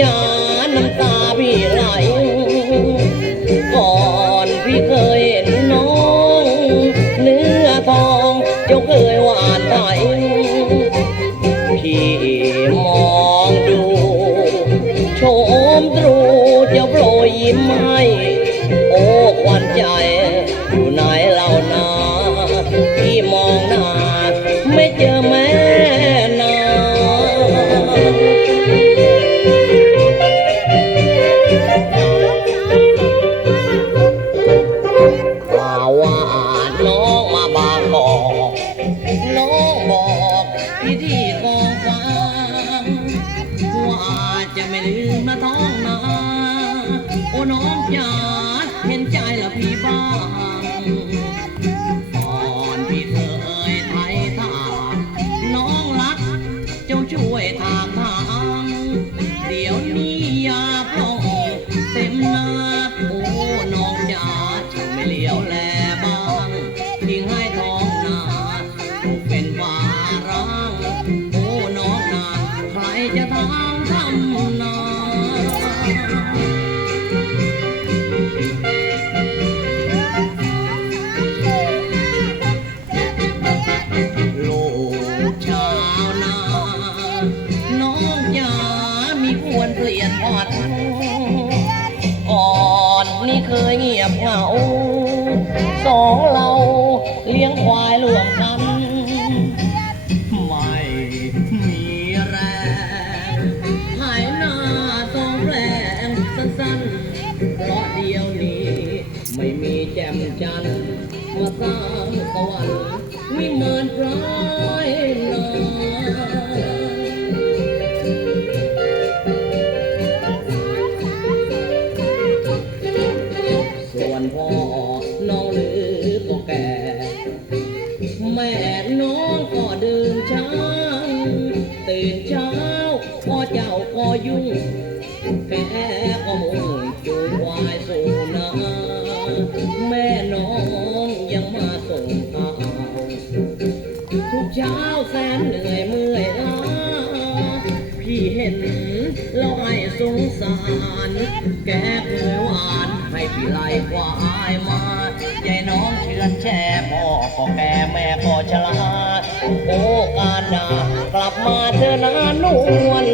จาน้ำตาพี่ไหลก่อนพี่เคยเห็นน้อง เนื้อทองเจ้าเคยหวานไทยพี่มองดูชมตรูเจ้าโปรยยิ้มให้โอ้ควันใจ กว่าจะไม่ลืมมาท้องนาโอ้น้องจ๋าเห็นใจละพี่บ้าง ยนพอดก่อนนี่เคยเงียบเหงา สองเราเลี้ยงควายรวมกัน ไม่มีแรงหายหน้าสองแปลงสั้นๆ เพราะเดียวนี้ ไม่มีแจ่มจันทร์มาสร้างสวรรค์วิมานพราย ตื่นเช้าพ่อเจ้าก็ยุ่งแกก็มุ่งจูวายสู่นาแม่น้องยังมาส่งข่าวทุกเช้าแสนเหนื่อยเมื่อยล้าพี่เห็นแล้วไอ้สงสาร แกเคยหวานให้พี่ไล่ควายมาใจน้องเชื่อนแช่พ่อก็แก่แม่ก็ชราโอ้การดา มาเธอนะนวล